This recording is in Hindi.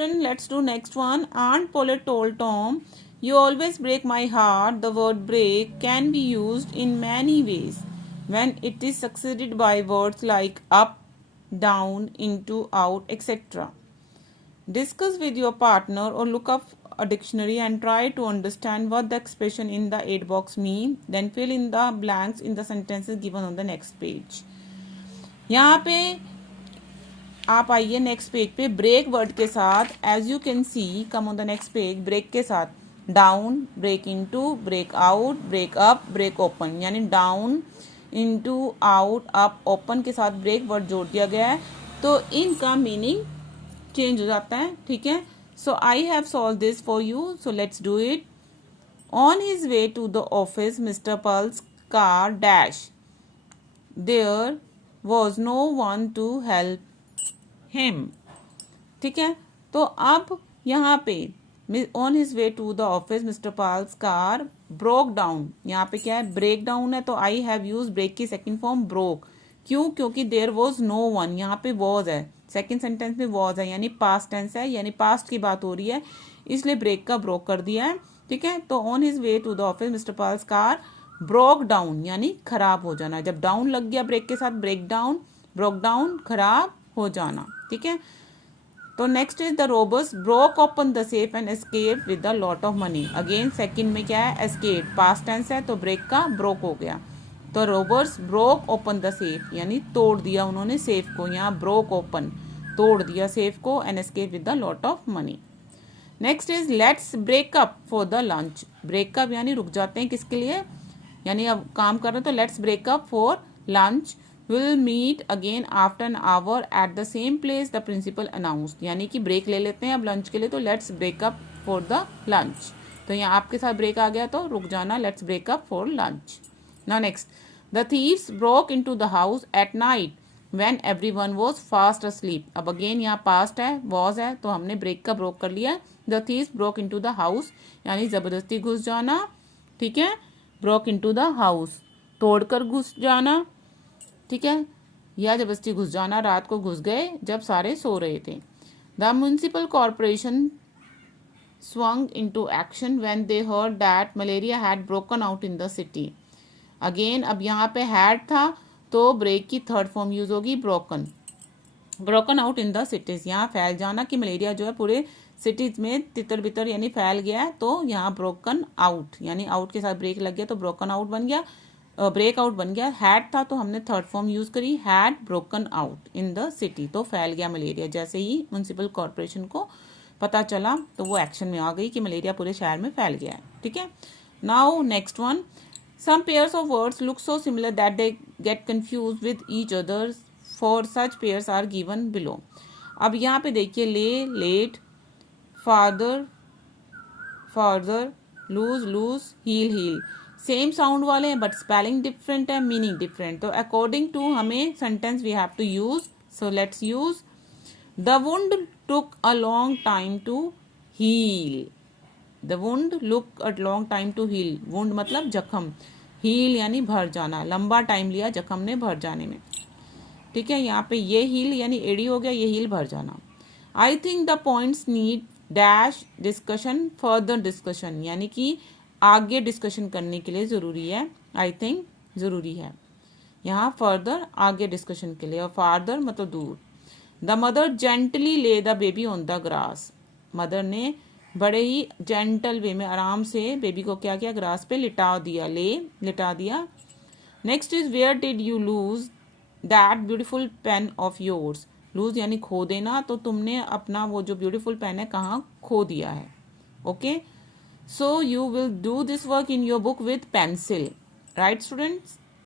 student, let's do next one. Aunt Paulette told Tom, "You always break my heart." The word break can be used in many ways when it is succeeded by words like up, down, into, out, etc. Discuss with your partner or look up a dictionary and try to understand what the expression in the aid box mean. Then fill in the blanks in the sentences given on the next page. यहाँ पे आप आइए नेक्स्ट पेज पे ब्रेक वर्ड के साथ. As you can see, come on the next page. Break के साथ down, break into, break out, break up, break open. यानी down, into, out, up, open के साथ ब्रेक वर्ड जोड़ दिया गया है तो इनका मीनिंग चेंज हो जाता है. ठीक है. So I have solve this for you. So let's do it. On his way to the office mister Pal's car dash. There was no one to help him. ठीक है. तो अब यहाँ पे on his way to the office mister Pal's car broke down. यहाँ पे क्या है, ब्रेक डाउन है तो आई हैव यूज ब्रेक की सेकंड फॉर्म ब्रोक. क्यों? क्योंकि देयर वॉज नो वन. यहाँ पे वॉज है, सेकंड सेंटेंस में वॉज है यानी पास्ट टेंस है, यानी पास्ट की बात हो रही है, इसलिए ब्रेक का ब्रोक कर दिया है. ठीक है. तो on his way to the office mister Pal's car broke down यानी खराब हो जाना. जब डाउन लग गया ब्रेक के साथ, ब्रेक डाउन, ब्रोक डाउन, खराब हो जाना. ठीक है. तो next is the robbers broke open the safe and escape with the lot of money. Again second में क्या है, एस्केप, पास्ट टेंस है तो ब्रेक का ब्रोक हो गया. तो robbers broke open the safe यानी तोड़ दिया उन्होंने सेफ को. यहाँ ब्रोक ओपन, तोड़ दिया सेफ को, and escape with the lot of money. Next is let's break up for the lunch. Breakup यानी रुक जाते हैं किसके लिए, यानी अब काम कर रहे हैं तो let's break up for lunch. Will meet again after an hour at the same place the principal announced. यानी कि ब्रेक ले लेते हैं अब लंच के लिए तो let's break up for the lunch. तो यहाँ आपके साथ ब्रेक आ गया तो रुक जाना, let's break up for lunch. Now next, the thieves broke into the house at night when everyone was fast asleep. अब अगेन यहाँ पास्ट है, वॉज है तो हमने ब्रेक का ब्रोक कर लिया. The thieves broke into the house यानी जबरदस्ती घुस जाना. ठीक है. ब्रोक इनटू द हाउस, तोड़कर घुस जाना. ठीक है. या जबरदस्ती घुस जाना, रात को घुस गए जब सारे सो रहे थे. The municipal corporation swung into action when they heard that malaria had broken out in the city. Again अब यहाँ पे हैड था तो ब्रेक की थर्ड फॉर्म यूज होगी broken. Broken out in the cities, यहाँ फैल जाना कि मलेरिया जो है पूरे सिटीज में तितर बितर यानी फैल गया है तो यहाँ ब्रोकन आउट यानी आउट के साथ ब्रेक लग गया तो ब्रोकन आउट बन गया, ब्रेक आउट बन गया. हैड था तो हमने थर्ड फॉर्म यूज करी, had broken out in the city तो फैल गया मलेरिया. जैसे ही म्युनिसिपल कॉर्पोरेशन को पता चला तो वो एक्शन में आ गई कि मलेरिया पूरे शहर में फैल गया है. ठीक है. Now next one, some pairs of words look so similar that they get confuse with each other. For such pairs are given below. अब यहाँ पे देखिए lay, late, father, farther, lose, loose, heal, heel, same sound वाले हैं बट स्पेलिंग डिफरेंट है, मीनिंग डिफरेंट. तो अकॉर्डिंग टू हमें sentence we have to use. So let's use the wound took a long time to heal. The wound look a long time to heal. Wound मतलब जख्म, हील यानी भर जाना, लंबा टाइम लिया जख्म ने भर जाने में. ठीक है. यहाँ पे ये हील यानी एडी हो गया, ये हील भर जाना. I think the points need dash discussion, further discussion यानी कि आगे डिस्कशन करने के लिए ज़रूरी है. आई थिंक ज़रूरी है, यहाँ फर्दर आगे डिस्कशन के लिए, और फार्दर मतलब दूर. द मदर जेंटली ले the baby on the grass. Mother ने बड़े ही जेंटल वे में आराम से बेबी को क्या किया, ग्रास पे लिटा दिया, ले लिटा दिया. Next is where did you lose that beautiful pen of yours. Lose यानी खो देना, तो तुमने अपना वो जो ब्यूटिफुल पेन है कहाँ खो दिया है. Okay. So you will do this work in your book with pencil, right students?